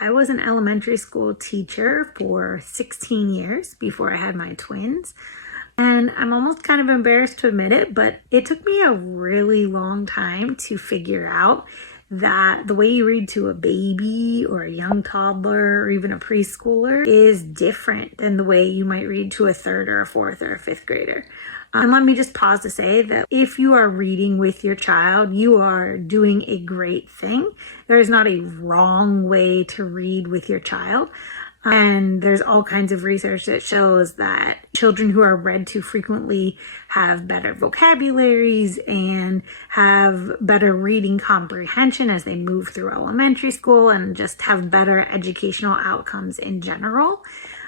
I was an elementary school teacher for 16 years before I had my twins. And I'm almost kind of embarrassed to admit it, but it took me a really long time to figure out that the way you read to a baby or a young toddler or even a preschooler is different than the way you might read to a third or a fourth or a fifth grader. And let me just pause to say that if you are reading with your child, you are doing a great thing. There is not a wrong way to read with your child. And there's all kinds of research that shows that children who are read to frequently have better vocabularies and have better reading comprehension as they move through elementary school and just have better educational outcomes in general.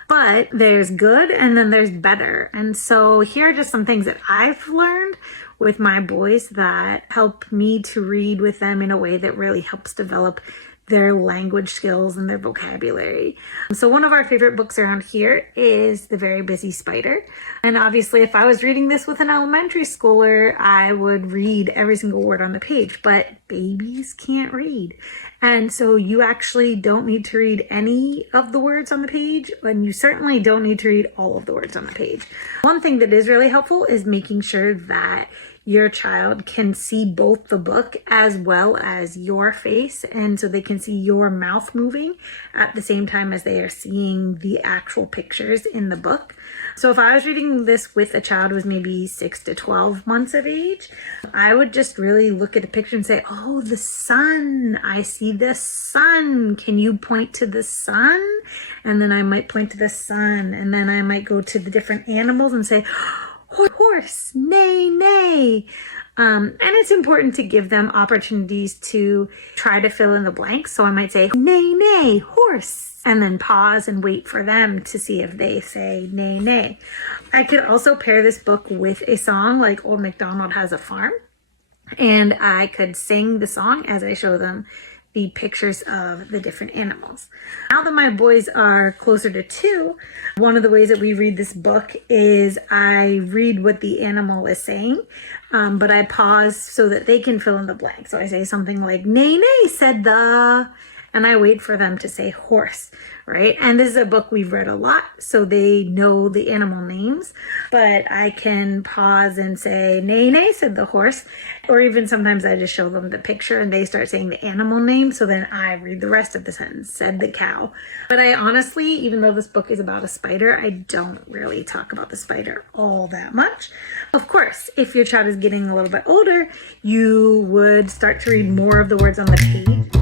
But there's good and then there's better. And so here are just some things that I've learned with my boys that help me to read with them in a way that really helps develop their language skills and their vocabulary. So one of our favorite books around here is The Very Busy Spider. And obviously if I was reading this with an elementary schooler, I would read every single word on the page, but babies can't read. And so you actually don't need to read any of the words on the page, and you certainly don't need to read all of the words on the page. One thing that is really helpful is making sure that your child can see both the book as well as your face, and so they can see your mouth moving at the same time as they are seeing the actual pictures in the book. So if I was reading this with a child who was maybe 6 to 12 months of age, I would just really look at a picture and say, oh, the sun, I see the sun. Can you point to the sun? And then I might point to the sun, and then I might go to the different animals and say, horse, neigh, neigh. And it's important to give them opportunities to try to fill in the blanks. So I might say, neigh, neigh, horse, and then pause and wait for them to see if they say neigh, neigh. I could also pair this book with a song like Old MacDonald Has a Farm, and I could sing the song as I show them the pictures of the different animals. Now that my boys are closer to 2, one of the ways that we read this book is I read what the animal is saying, but I pause so that they can fill in the blank. So I say something like, neigh, neigh, said the, and I wait for them to say horse, right? And this is a book we've read a lot, so they know the animal names, but I can pause and say, neigh, neigh, said the horse, or even sometimes I just show them the picture and they start saying the animal name, so then I read the rest of the sentence, said the cow. But I honestly, even though this book is about a spider, I don't really talk about the spider all that much. Of course, if your child is getting a little bit older, you would start to read more of the words on the page.